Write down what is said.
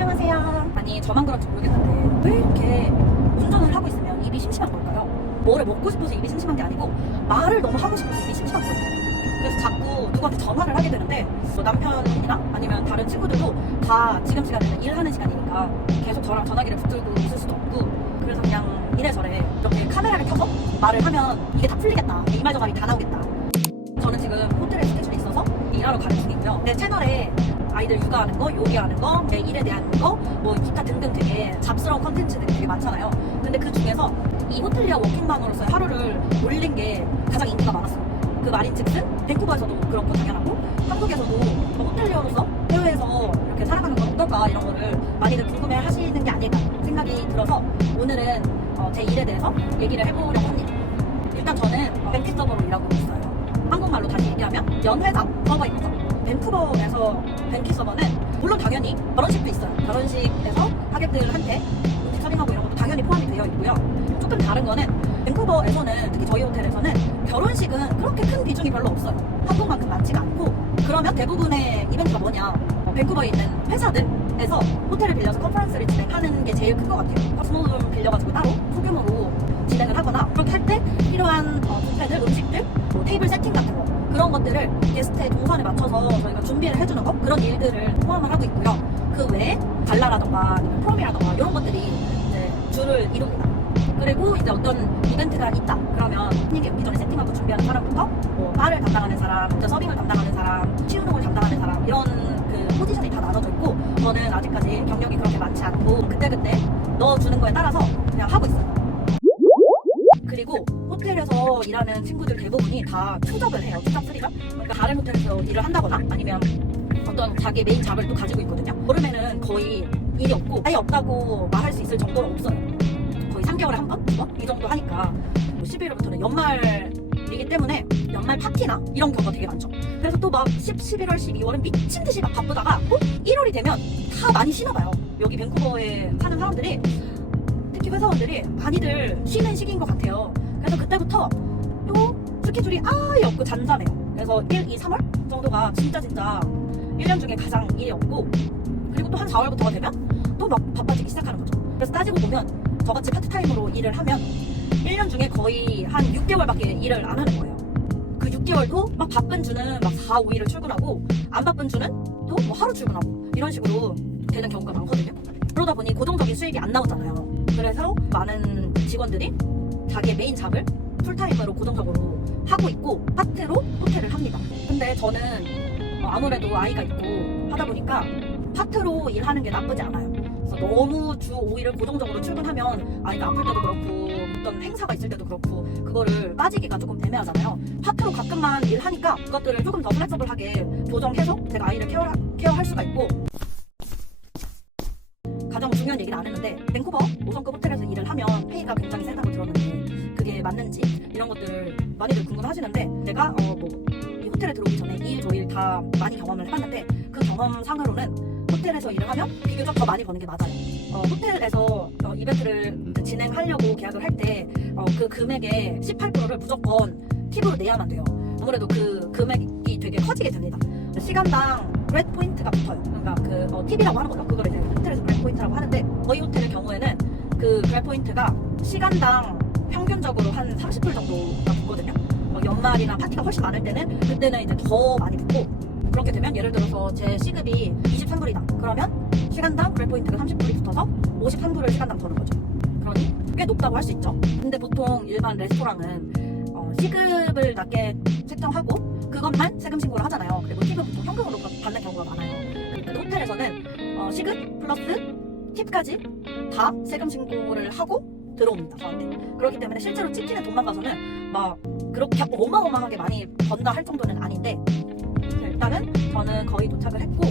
안녕하세요. 아니 저만 그런지 모르겠는데 왜 이렇게 운전을 하고 있으면 입이 심심한 걸까요? 뭐를 먹고 싶어서 입이 심심한 게 아니고 말을 너무 하고 싶어서 입이 심심한 거예요. 그래서 자꾸 누구한테 전화를 하게 되는데 뭐 남편이나 아니면 다른 친구들도 다 지금 시간에는 일하는 시간이니까 계속 저랑 전화기를 붙들고 있을 수도 없고, 그래서 그냥 이래저래 이렇게 카메라를 켜서 말을 하면 이게 다 풀리겠다, 이 말 저 말이 다 나오겠다. 저는 지금 호텔에 스케줄이 있어서 일하러 가는 중이고요. 내 채널에 아이들 육아하는 거, 요리하는 거, 내 일에 대한 거, 뭐 기타 등등 되게 잡스러운 컨텐츠들이 되게 많잖아요. 근데 그 중에서 이 호텔리어 워킹맘으로서의 하루를 올린 게 가장 인기가 많았어요. 그 말인즉슨 밴쿠버에서도 그렇고 당연하고 한국에서도 호텔리어로서 해외에서 이렇게 살아가는 건 어떨까, 이런 거를 많이들 궁금해 하시는 게 아닐까 생각이 들어서 오늘은 제 일에 대해서 얘기를 해보려고 합니다. 일단 저는 밴키 서버로 일하고 있어요. 한국말로 다시 얘기하면 연회장 서버인 거죠. 밴쿠버에서 밴키 서버는 물론 당연히 결혼식도 있어요. 결혼식에서 하객들한테 음식 서빙하고 이런 것도 당연히 포함이 되어 있고요. 조금 다른 거는 밴쿠버에서는, 특히 저희 호텔에서는 결혼식은 그렇게 큰 비중이 별로 없어요. 한국만큼 많지가 않고, 그러면 대부분의 이벤트가 뭐냐, 밴쿠버에 있는 회사들에서 호텔을 빌려서 컨퍼런스를 진행하는 게 제일 큰 것 같아요. 스몰룸 빌려가지고 따로 소규모로 진행을 하거나, 그렇게 할 때 필요한 뷔페들, 음식들, 뭐 테이블 세팅 같은 거, 그런 것들을 게스트의 동선에 맞춰서 저희가 준비를 해주는 거, 그런 일들을 포함을 하고 있고요. 그 외에 갈라라던가 아니면 프롬이라던가 이런 것들이 이제 주를 이룹니다. 그리고 이제 어떤 이벤트가 있다 그러면 이게 오기 전에 세팅하고 준비하는 사람부터 뭐 바를 담당하는 사람, 먼저 서빙을 담당하는 사람, 치우는 걸 담당하는 사람, 이런 그 포지션이 다 나눠져 있고, 저는 아직까지 경력이 그렇게 많지 않고 그때그때 넣어주는 거에 따라서 그냥 하고 있어요. 그리고 호텔에서 일하는 친구들 대부분이 다 투잡을 해요. 투잡, 쓰리잡. 그러니까 다른 호텔에서 일을 한다거나 아니면 어떤 자기 메인 잡을 또 가지고 있거든요. 여름에는 거의 일이 없고 아예 없다고 말할 수 있을 정도로 없어요. 거의 3개월에 한 번? 2번? 이 정도 하니까 뭐 11월부터는 연말이기 때문에 연말 파티나 이런 경우가 되게 많죠. 그래서 또 막 11월, 12월은 미친 듯이 막 바쁘다가 1월이 되면 다 많이 쉬나 봐요. 여기 밴쿠버에 사는 사람들이, 특히 회사원들이 많이들 쉬는 시기인 것 같아요. 그래서 그때부터 또 스케줄이 아예 없고 잔잔해요. 그래서 1, 2, 3월 정도가 진짜 1년 중에 가장 일이 없고, 그리고 또 한 4월부터가 되면 또 막 바빠지기 시작하는 거죠. 그래서 따지고 보면 저같이 파트타임으로 일을 하면 1년 중에 거의 한 6개월밖에 일을 안 하는 거예요. 그 6개월도 막 바쁜 주는 막 4, 5일을 출근하고, 안 바쁜 주는 또 뭐 하루 출근하고, 이런 식으로 되는 경우가 많거든요. 그러다 보니 고정적인 수익이 안 나오잖아요. 그래서 많은 직원들이 자기의 메인 잡을 풀타임으로 고정적으로 하고 있고 파트로 호텔을 합니다. 근데 저는 아무래도 아이가 있고 하다 보니까 파트로 일하는 게 나쁘지 않아요. 그래서 너무 주 5일을 고정적으로 출근하면 아이가 아플 때도 그렇고 어떤 행사가 있을 때도 그렇고 그거를 빠지기가 조금 애매하잖아요. 파트로 가끔만 일하니까 그것들을 조금 더 플렉서블하게 조정해서 제가 아이를 케어할 수가 있고, 가장 중요한 얘기는 안 했는데 밴쿠버 5성급 호텔에서 일을 하면 페이가 굉장히 세다고 들었는데 그게 맞는지 이런 것들 많이들 궁금하시는데, 제가 이 호텔에 들어오기 전에 2일, 조일 다 많이 경험을 해봤는데 그 경험상으로는 호텔에서 일을 하면 비교적 더 많이 버는 게 맞아요. 호텔에서 이벤트를 진행하려고 계약을 할 때 그 금액의 18%를 무조건 팁으로 내야만 돼요. 아무래도 그 금액이 되게 커지게 됩니다. 시간당 그레드 포인트가 붙어요. 그러니까 팁이라고 하는 거죠. 그걸 이제 호텔에서 그레드 포인트라고 하는데, 저희 호텔의 경우에는 그 그레드 포인트가 시간당 평균적으로 한 30불 정도가 붙거든요. 연말이나 파티가 훨씬 많을 때는 그때는 이제 더 많이 붙고, 그렇게 되면 예를 들어서 제 시급이 23불이다 그러면 시간당 그레드 포인트가 30불이 붙어서 53불을 시간당 버는 거죠. 그러니 꽤 높다고 할 수 있죠. 근데 보통 일반 레스토랑은 시급을 낮게 책정하고 그것만 세금 신고를 하잖아요. 그리고 팁은 보통 현금으로 받는 경우가 많아요. 근데 호텔에서는 시급 플러스 팁까지 다 세금 신고를 하고 들어옵니다, 저한테. 그렇기 때문에 실제로 찍히는 돈만 봐서는 막 그렇게 어마어마하게 많이 번다 할 정도는 아닌데, 일단은 저는 거의 도착을 했고